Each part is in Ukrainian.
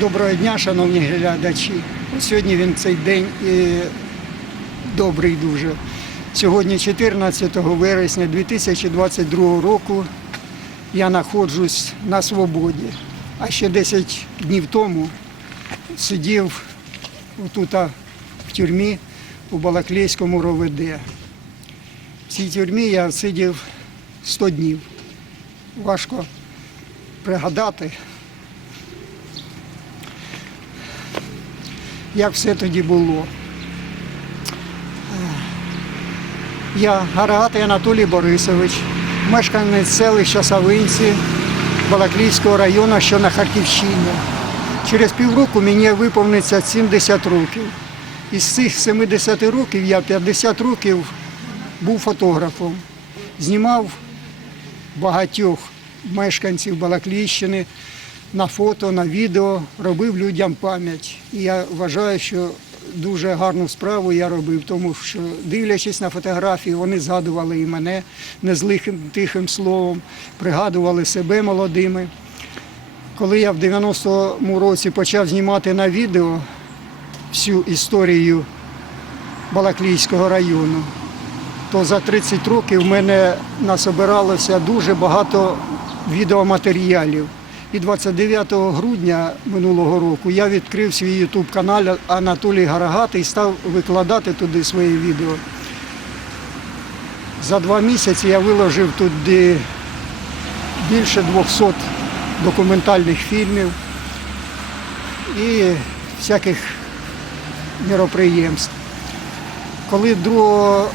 Доброго дня, шановні глядачі. Сьогодні він цей день добрий дуже. Сьогодні, 14 вересня 2022 року, я знаходжусь на свободі. А ще 10 днів тому сидів отут в тюрмі у Балаклійському РОВД. В цій тюрмі я сидів 100 днів. Важко пригадати, як все тоді було. Я Гарагатий Анатолій Борисович, мешканець селища Савинці Балаклійського району, що на Харківщині. Через півроку мені виповниться 70 років. Із цих 70 років я 50 років був фотографом. Знімав багатьох мешканців Балаклійщини на фото, на відео, робив людям пам'ять. І я вважаю, що дуже гарну справу я робив, тому що дивлячись на фотографії, вони згадували і мене не незлихим тихим словом, пригадували себе молодими. Коли я в 90-му році почав знімати на відео всю історію Балаклійського району, то за 30 років в мене насобиралося дуже багато відеоматеріалів. І 29 грудня минулого року я відкрив свій ютуб канал Анатолій Гарагатий і став викладати туди своє відео. За два місяці я виложив туди більше 200 документальних фільмів і всяких міроприємств. Коли 2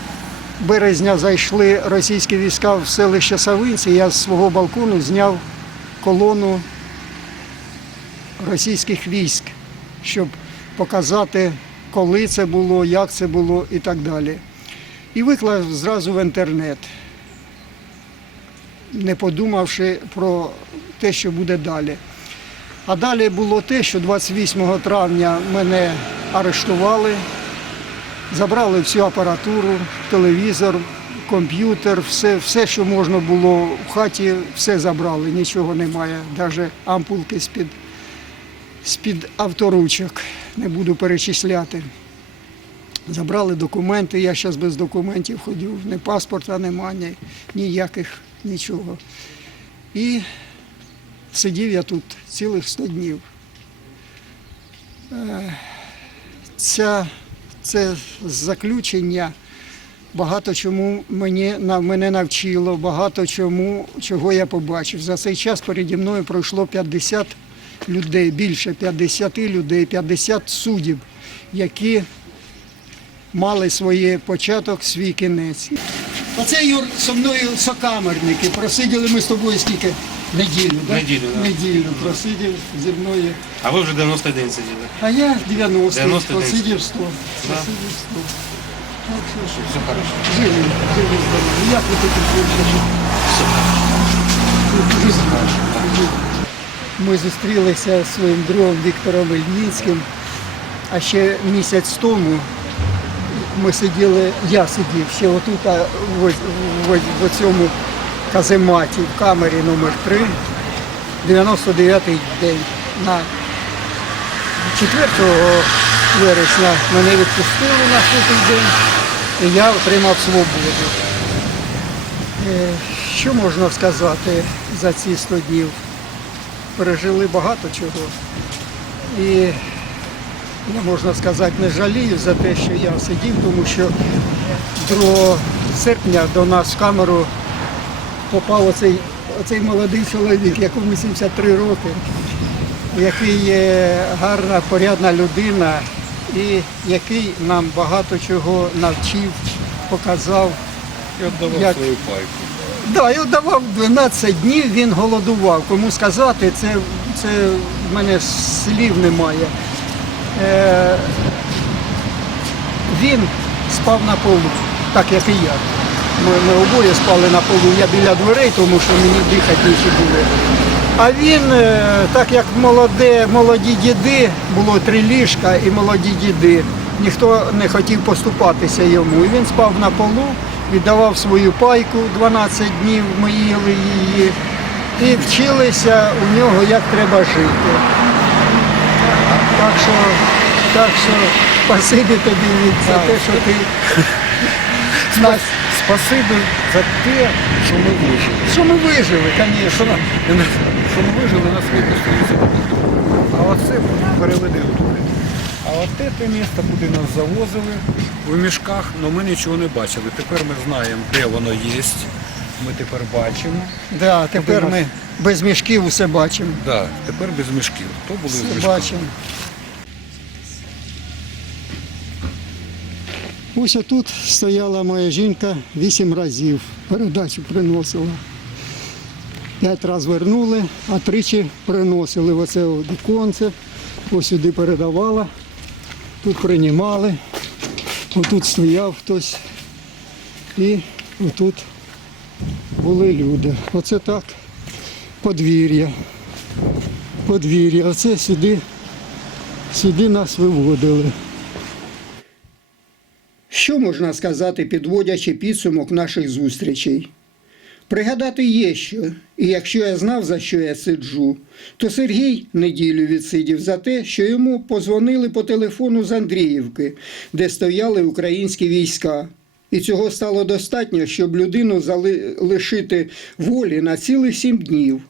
березня зайшли російські війська в селище Савинці, я з свого балкону зняв колону російських військ, щоб показати, коли це було, як це було і так далі. І виклав зразу в інтернет, не подумавши про те, що буде далі. А далі було те, що 28 травня мене арештували, забрали всю апаратуру, телевізор, комп'ютер, все, все, що можна було в хаті, все забрали, нічого немає, навіть ампулки з-під, з-під авторучок, не буду перечисляти. Забрали документи, я зараз без документів ходю, ні паспорта немає, ні, ніяких, нічого. І сидів я тут цілих 100 днів. Е, Ця, це заключення багато чому мені, на, мене навчило, багато чому, чого я побачив. За цей час переді мною пройшло 50 людей, більше 50 людей, 50 суддів, які мали своє початок, свій кінець. Оце Юр со мною сокамерники. Просиділи ми з тобою скільки? Неділю, так? Неділю, да. Неділю просидів зі мною. А ви вже 91 сиділи. А я 90, 90 просидів 100. Просидів 100. Все хорошо. Живі, живі, здорові. Як тут прийшли? Дуже смачно. Ми зустрілися зі своїм другом Віктором Ільницьким, а ще місяць тому ми сиділи, я сидів ще отут, а, в, в, в цьому казематі, в камері номер 3 99-й день. На 4 вересня мене відпустили на сутий день, і я отримав свободу. Е, Що можна сказати за ці 100 днів? Пережили багато чого. І я можна сказати, не жалію за те, що я сидів, тому що 2 серпня до нас в камеру попав оцей, оцей молодий чоловік, якому 73 роки, який є гарна, порядна людина і який нам багато чого навчив, показав. І віддавав Як? свою пайку. Да, я давав 12 днів, він голодував. Кому сказати, це, це в мене слів немає. Е, він спав на полу, так як і я. Ми, ми обоє спали на полу, я біля дверей, тому що мені дихати нічі було. А він, е, так як молоде, молоді діди, було три ліжка і молоді діди, ніхто не хотів поступатися йому. І він спав на полу, віддавав свою пайку 12 днів, ми їли її, і вчилися у нього, як треба жити. Так що, так що спасибі тобі за те, що ти нас, Спасибі за те, що ми вижили. що ми вижили, звісно. на- що ми вижили, нас випустили. А оце переведи туди. А от це місце, куди нас завозили в мішках, але ми нічого не бачили. Тепер ми знаємо, де воно є. Ми тепер бачимо. Да, тепер ми без мішків усе бачимо. Да, тепер без мішків. То були Все бачимо. Ось отут стояла моя жінка вісім разів. Передачу приносила. П'ять разів вернули, а тричі приносили оце віконце. Ось сюди передавала. Тут приймали. Отут стояв хтось. І отут були люди. Оце так подвір'я подвір'я. Оце сюди, сюди нас виводили. Що можна сказати, підводячи підсумок наших зустрічей? Пригадати є що, і якщо я знав, за що я сиджу, то Сергій неділю відсидів за те, що йому позвонили по телефону з Андріївки, де стояли українські війська. І цього стало достатньо, щоб людину зали- лишити волі на цілих сім днів.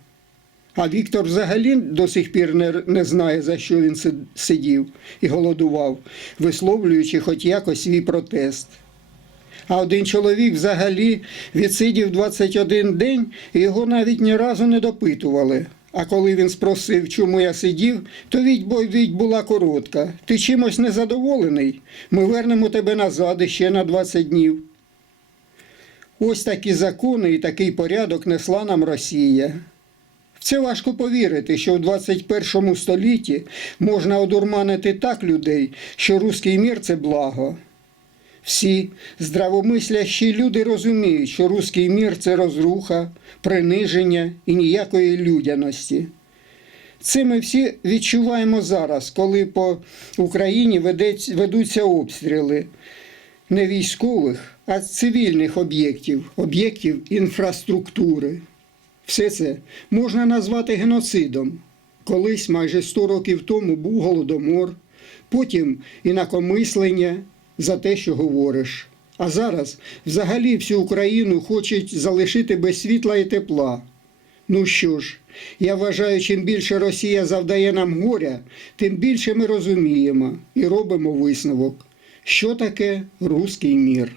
А Віктор взагалі до сих пір не, не знає, за що він сидів і голодував, висловлюючи хоч якось свій протест. А один чоловік взагалі відсидів 21 день і його навіть ні разу не допитували. А коли він спросив, чому я сидів, то відповідь була коротка. Ти чимось незадоволений? Ми вернемо тебе назад іще на 20 днів. Ось такі закони і такий порядок несла нам Росія. Це важко повірити, що в 21 столітті можна одурманити так людей, що руський мір це благо. Всі здравомислящі люди розуміють, що руський мір це розруха, приниження і ніякої людяності. Це ми всі відчуваємо зараз, коли по Україні ведуться обстріли не військових, а цивільних об'єктів, об'єктів інфраструктури. Все це можна назвати геноцидом. Колись майже 100 років тому був голодомор, потім інакомислення за те, що говориш. А зараз взагалі всю Україну хочуть залишити без світла і тепла. Ну що ж, я вважаю, чим більше Росія завдає нам горя, тим більше ми розуміємо і робимо висновок, що таке руський мір.